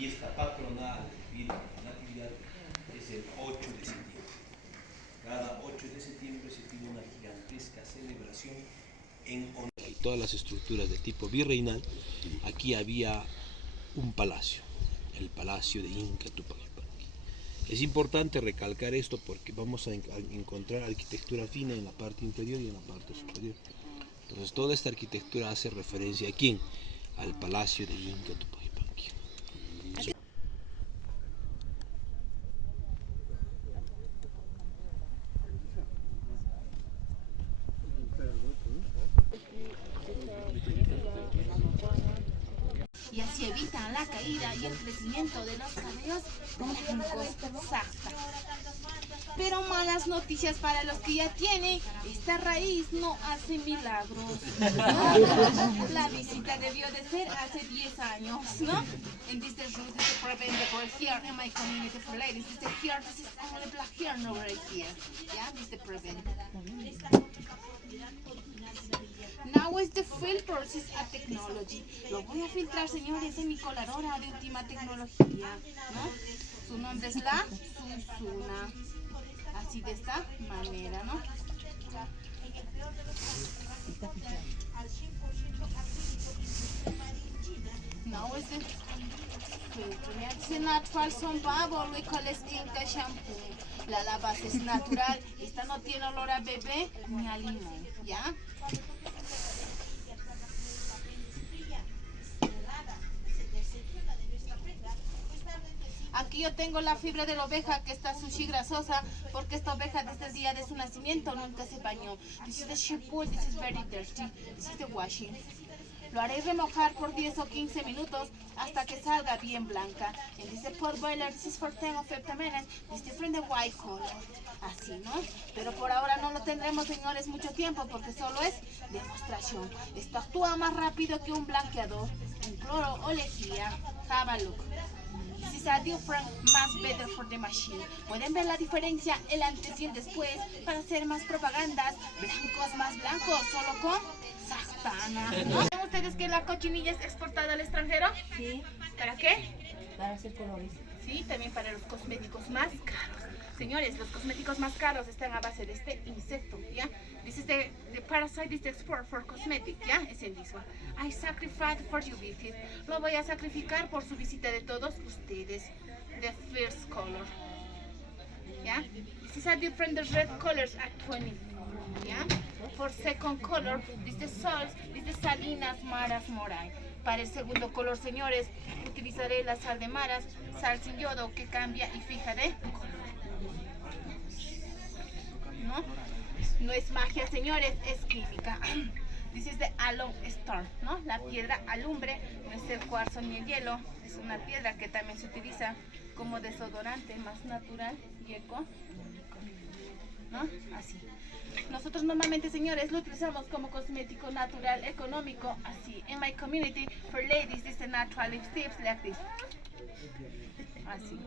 y esta patronal de la Natividad es el 8 de septiembre. Cada 8 de septiembre se tiene una gigantesca celebración en honor a todas las estructuras de tipo virreinal. Aquí había un palacio, el palacio de Inca Tupac Yupanqui. Es importante recalcar esto porque vamos a encontrar arquitectura fina en la parte inferior y en la parte superior. Entonces toda esta arquitectura hace referencia ¿a quién? Al palacio de Inca Tupac Yupanqui. Y así evitan la caída y el crecimiento de los cabellos blancos sarta. Pero malas noticias para los que ya tienen, esta raíz no hace milagros. La visita debió de ser hace 10 años, ¿no? And this is root is prevented for here in my community for ladies. This is here, this is only black hair, no right here. Yeah, this is the prevent. Now is the field process a technology. Lo voy a filtrar, señores, en mi coladora de última tecnología, ¿no? Su nombre es la Susuna. Así de esta manera, ¿no? Now is the filter. It's natural son bubble, we call it Inca shampoo. La base es natural. Esta no tiene olor a bebé ni a limón, ¿ya? Aquí yo tengo la fibra de la oveja que está sushi grasosa porque esta oveja desde el día de su nacimiento nunca se bañó. This is the shampoo, this is very dirty. This is the washing. Lo haré remojar por 10 o 15 minutos hasta que salga bien blanca. And this is the pot boiler, this is for 10 or 15 minutes. This is different the white color. Así, ¿no? Pero por ahora no lo tendremos, señores, mucho tiempo porque solo es demostración. Esto actúa más rápido que un blanqueador, un cloro o lejía. Have a look. This is a different, más better for the machine. Pueden ver la diferencia, el antes y el después, para hacer más propagandas. Blancos más blancos, solo con sartana. ¿No saben ustedes que la cochinilla es exportada al extranjero? Sí. ¿Para qué? Para hacer colores. Sí, también para los cosméticos más caros. Señores, los cosméticos más caros están a base de este insecto, ¿ya? This is the parasite, this is the export for cosmetic, ¿ya? Es el mismo. I sacrifice for your visit. Lo voy a sacrificar por su visita de todos ustedes. The first color, ¿ya? This is a different red colors at 20, ¿ya? For second color, this is salt, this is salinas, maras, moray. Para el segundo color, señores, utilizaré la sal de maras, sal sin yodo que cambia y fija de color. ¿No? No es magia, señores, es química. This is the alum stone, ¿no? La piedra alumbre, no es el cuarzo ni el hielo, es una piedra que también se utiliza como desodorante más natural y eco, ¿no? Así. Nosotros normalmente, señores, lo utilizamos como cosmético natural, económico, así. In my community, for ladies, this is natural lipsticks like this. Así.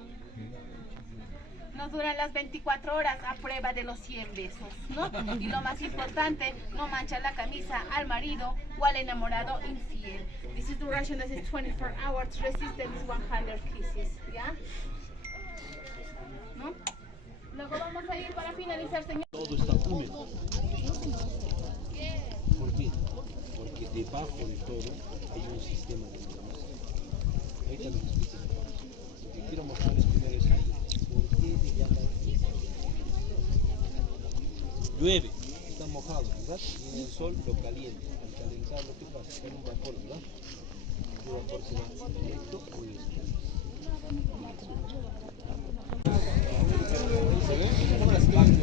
No duran las 24 horas a prueba de los 100 besos, ¿no? Y lo más importante, no mancha la camisa al marido o al enamorado infiel. This is duration, this is 24 hours, resistance is 100 kisses, ¿ya? ¿No? Luego vamos a ir para finalizar, señor. Todo está húmedo. ¿Por qué? Porque debajo de todo hay un sistema de información. Ahorita les explico. Lo que quiero mostrarles primero es por qué se llama llueve, está mojado, ¿verdad? Y en el sol lo calienta. Al calentar lo que pasa, cae un vapor, ¿verdad? El vapor se va directo o después. ¿Se ve? ¿Cómo las plantas?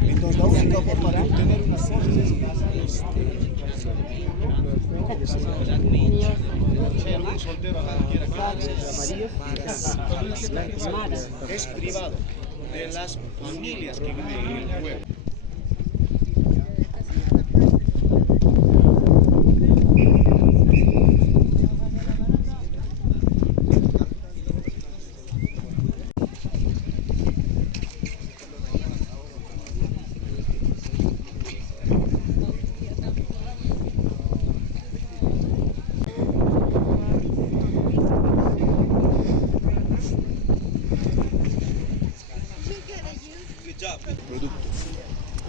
Entonces la única forma de obtener una es privado de las familias que viven en el pueblo.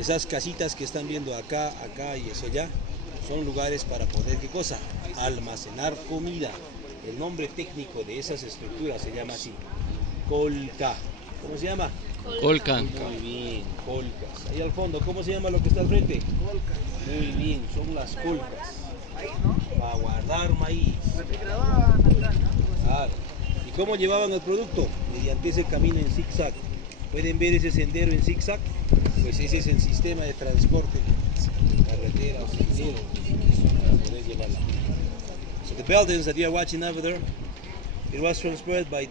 esas casitas que están viendo acá, acá y eso allá, son lugares para poder, ¿qué cosa? Almacenar comida. El nombre técnico de esas estructuras se llama así, colca. ¿Cómo se llama? Colca. Muy bien, colcas. Ahí al fondo, ¿cómo se llama lo que está al frente? Muy bien, son las colcas. Para guardar maíz. Claro. ¿Y cómo llevaban el producto? Mediante ese camino en zigzag. ¿Pueden ver ese sendero en zigzag? Pues ese es el sistema de transporte, carretera o sendero, para poder llevarla. So the buildings that you are watching over there, it was transported by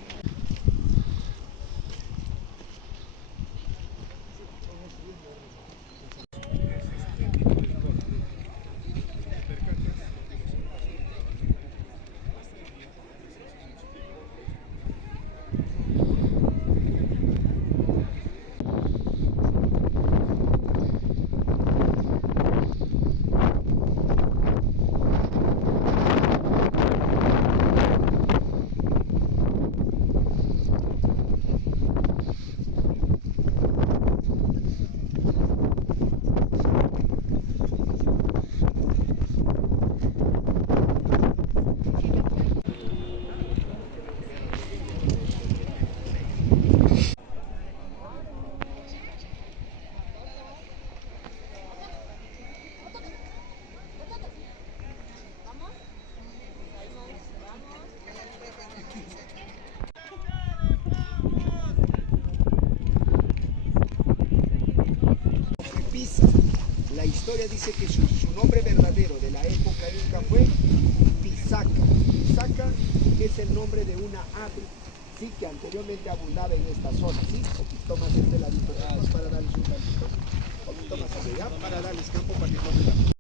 Pisa. La historia dice que su nombre verdadero de la época inca fue Pisaca. Pisaca es el nombre de una ave, sí, que anteriormente abundaba en esta zona, sí, un poquito más de este ladito, para darles un tantito, un poquito más allá, para darles campo para que no me